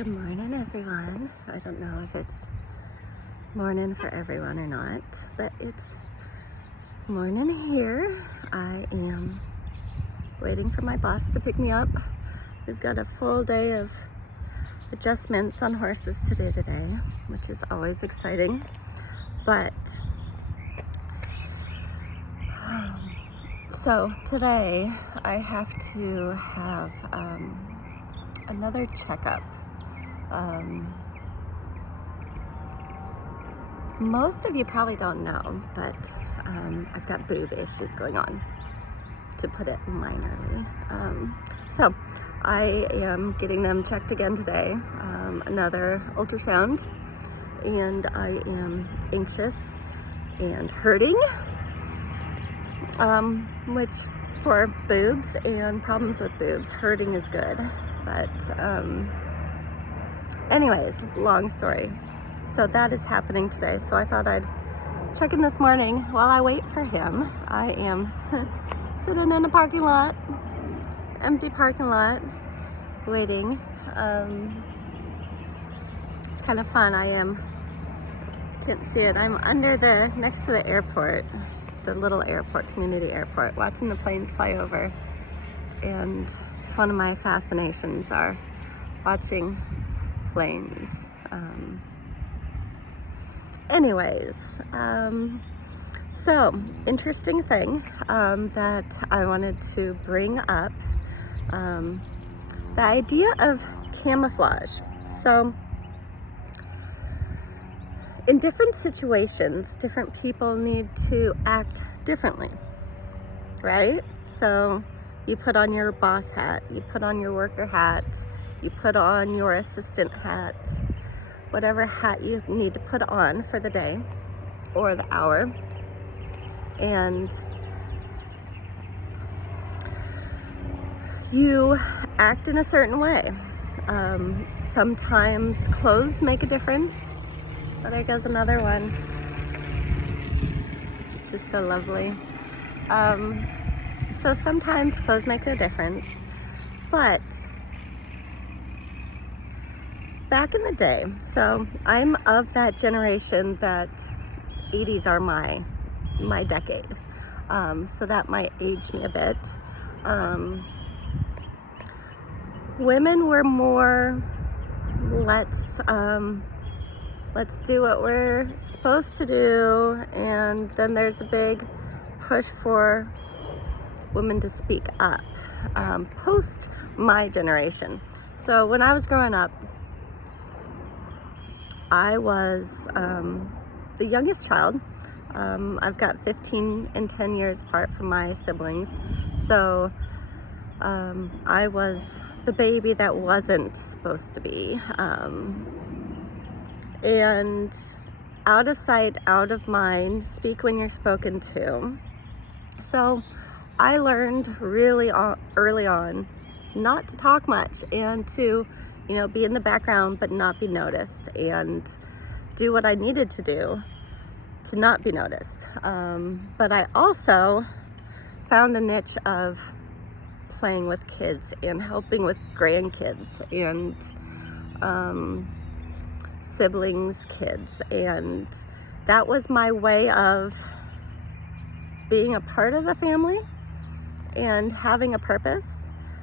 Good morning, everyone. I don't know if it's morning for everyone or not, but it's morning here. I am waiting for my boss to pick me up. We've got a full day of adjustments on horses to do today, which is always exciting. But so today I have to have another checkup. Most of you probably don't know, but I've got boob issues going on, to put it minorly. So I am getting them checked again today, another ultrasound, and I am anxious and hurting, which for boobs and problems with boobs, hurting is good. But anyways, long story. So that is happening today. So I thought I'd check in this morning while I wait for him. I am sitting in a parking lot, empty parking lot, waiting. It's kind of fun. Can't see it. I'm next to the airport, the little airport, community airport, watching the planes fly over. And it's one of my fascinations are watching planes. Anyways, so interesting thing that I wanted to bring up, the idea of camouflage. So in different situations, different people need to act differently, right? So you put on your boss hat, you put on your worker hats, you put on your assistant hats, whatever hat you need to put on for the day or the hour. And you act in a certain way. Sometimes clothes make a difference. Oh, there goes another one. It's just so lovely. So sometimes clothes make a difference, but back in the day, so I'm of that generation that 80s are my decade, so that might age me a bit. Women were more, let's do what we're supposed to do, and then there's a big push for women to speak up, post my generation. So when I was growing up, I was the youngest child. I've got 15 and 10 years apart from my siblings. So I was the baby that wasn't supposed to be. And out of sight, out of mind, speak when you're spoken to. So I learned really early on not to talk much and to, be in the background but not be noticed, and do what I needed to do to not be noticed. But I also found a niche of playing with kids and helping with grandkids and siblings' kids, and that was my way of being a part of the family and having a purpose.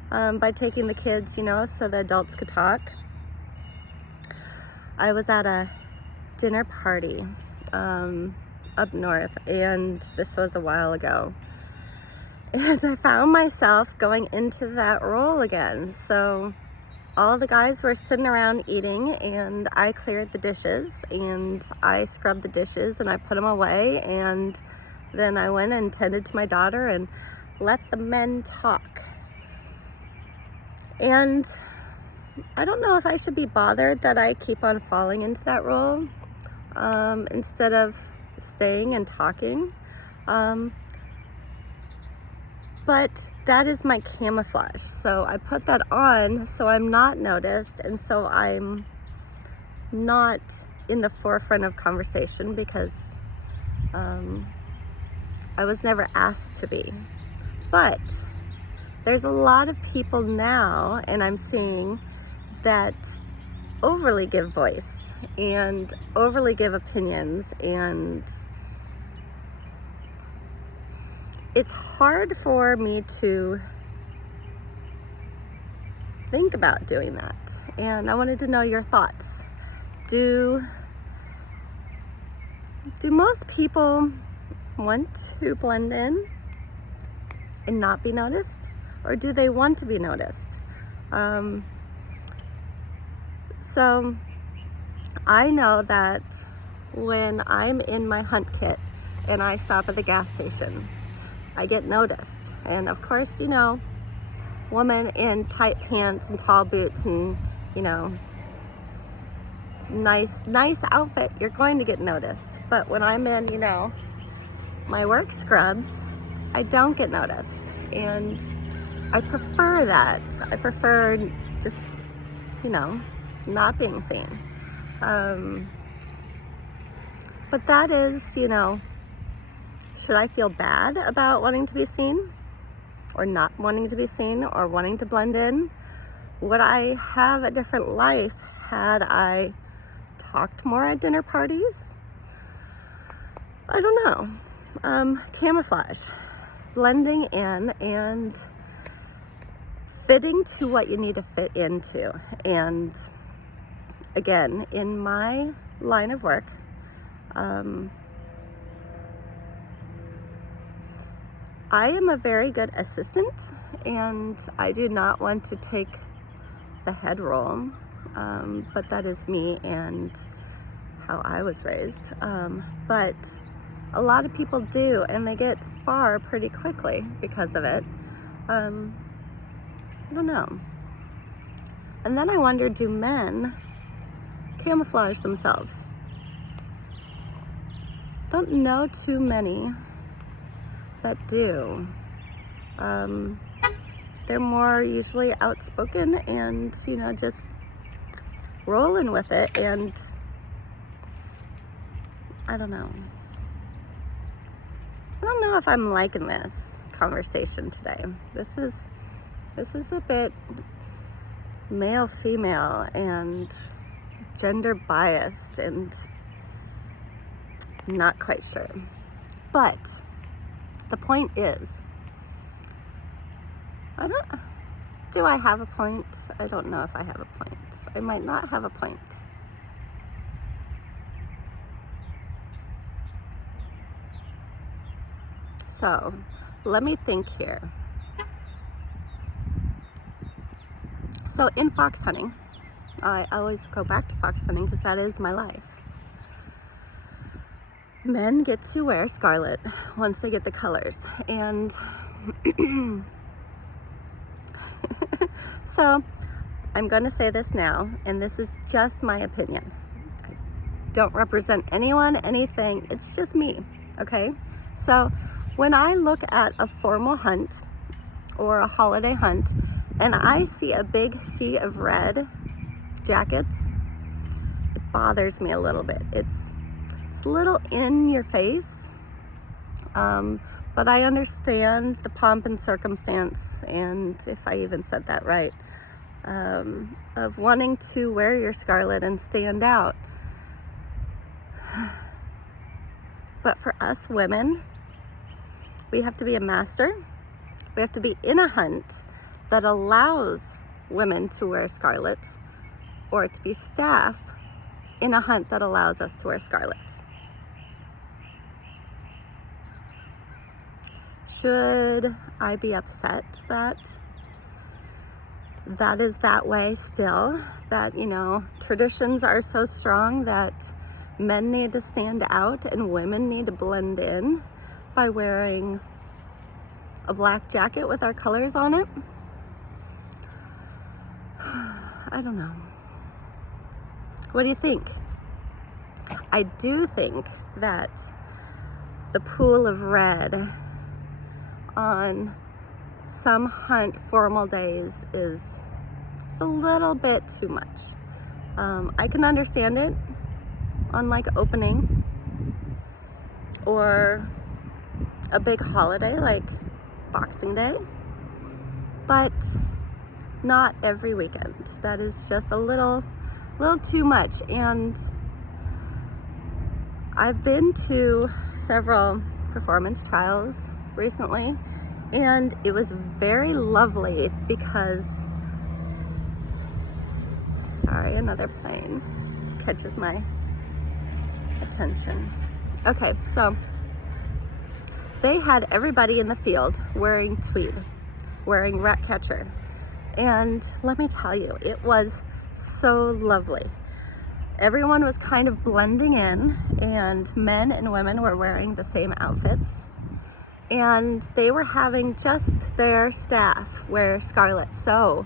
By taking the kids, so the adults could talk. I was at a dinner party up north, and this was a while ago, and I found myself going into that role again. So all the guys were sitting around eating, and I cleared the dishes, and I scrubbed the dishes, and I put them away, and then I went and tended to my daughter and let the men talk. And I don't know if I should be bothered that I keep on falling into that role instead of staying and talking. But that is my camouflage. So I put that on so I'm not noticed, and so I'm not in the forefront of conversation because I was never asked to be. But there's a lot of people now, and I'm seeing that overly give voice and overly give opinions, and it's hard for me to think about doing that. And I wanted to know your thoughts. Do most people want to blend in and not be noticed, or do they want to be noticed? So I know that when I'm in my hunt kit and I stop at the gas station, I get noticed. And of course, you know, woman in tight pants and tall boots and, you know, nice outfit, you're going to get noticed. But when I'm in, you know, my work scrubs, I don't get noticed. And I prefer that. I prefer just, you know, not being seen. But that is, you know, should I feel bad about wanting to be seen or not wanting to be seen or wanting to blend in? Would I have a different life had I talked more at dinner parties? I don't know. Camouflage, blending in and fitting to what you need to fit into. And again, in my line of work, I am a very good assistant, and I do not want to take the head role, but that is me and how I was raised. But a lot of people do, and they get far pretty quickly because of it. I don't know. And then I wonder, do men camouflage themselves? Don't know too many that do. They're more usually outspoken and, you know, just rolling with it. And I don't know. I don't know if I'm liking this conversation today. This is a bit male, female, and gender biased, and not quite sure. But the point is, do I have a point? I don't know if I have a point. I might not have a point. So let me think here. So in fox hunting, I always go back to fox hunting because that is my life. Men get to wear scarlet once they get the colors. And so I'm going to say this now, and this is just my opinion. I don't represent anyone, anything. It's just me, okay? So when I look at a formal hunt or a holiday hunt and I see a big sea of red jackets, it bothers me a little bit. It's a little in your face, but I understand the pomp and circumstance, and if I even said that right, of wanting to wear your scarlet and stand out. But for us women, we have to be a master. We have to be in a hunt that allows women to wear scarlet, or to be staff in a hunt that allows us to wear scarlet. Should I be upset that that is that way still? That, you know, traditions are so strong that men need to stand out and women need to blend in by wearing a black jacket with our colors on it? I don't know. What do you think? I do think that the pool of red on some hunt formal days is a little bit too much. I can understand it on like opening or a big holiday like Boxing Day, but not every weekend. That is just a little a little too much. And I've been to several performance trials recently, and it was very lovely because, sorry, another plane catches my attention. Okay, so they had everybody in the field wearing tweed, wearing rat catcher, and let me tell you, it was so lovely. Everyone was kind of blending in, and men and women were wearing the same outfits, and they were having just their staff wear scarlet, so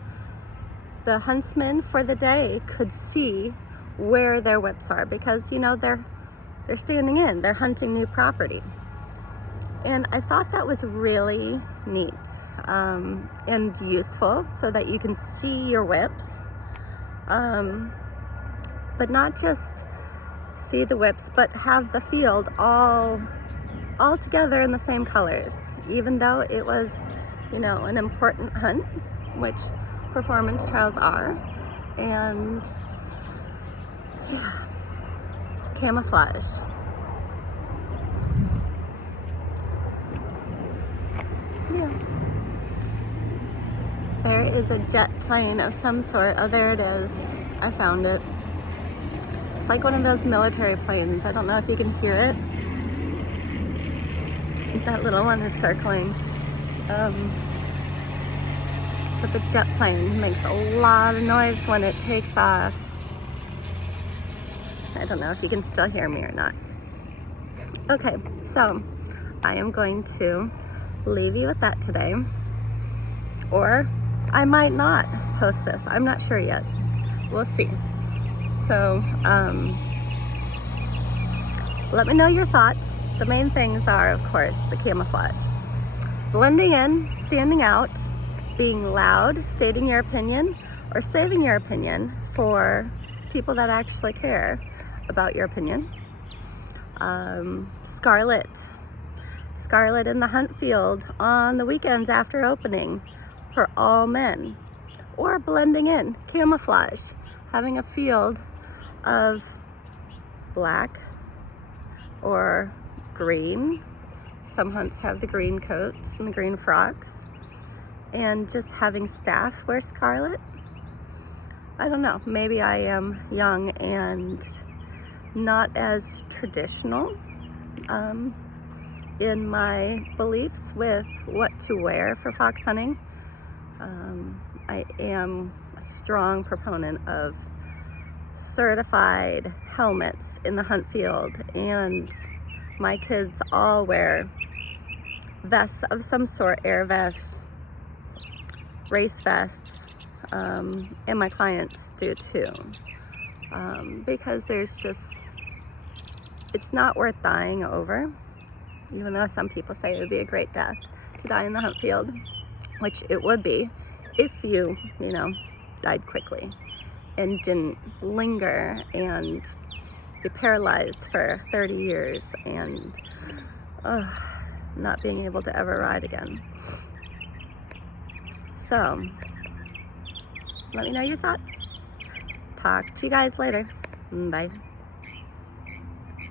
the huntsmen for the day could see where their whips are, because, you know, they're standing in, they're hunting new property. And I thought that was really neat and useful, so that you can see your whips, but not just see the whips, but have the field all together in the same colors, even though it was, you know, an important hunt, which performance trials are. And yeah, camouflage. Yeah. There is a jet plane of some sort. Oh, there it is. I found it. It's like one of those military planes. I don't know if you can hear it. That little one is circling. But the jet plane makes a lot of noise when it takes off. I don't know if you can still hear me or not. Okay, so I am going to leave you with that today. Or I might not post this. I'm not sure yet. We'll see. So, let me know your thoughts. The main things are, of course, the camouflage. Blending in, standing out, being loud, stating your opinion, or saving your opinion for people that actually care about your opinion. Scarlet in the hunt field on the weekends after opening for all men. Or blending in, camouflage, having a field of black or green. Some hunts have the green coats and the green frocks, and just having staff wear scarlet. I don't know, maybe I am young and not as traditional in my beliefs with what to wear for fox hunting. I am a strong proponent of certified helmets in the hunt field, and my kids all wear vests of some sort, air vests, race vests, and my clients do too, because there's just, it's not worth dying over, even though some people say it would be a great death to die in the hunt field, which it would be if you know, died quickly and didn't linger and be paralyzed for 30 years and not being able to ever ride again. So, let me know your thoughts. Talk to you guys later. Bye.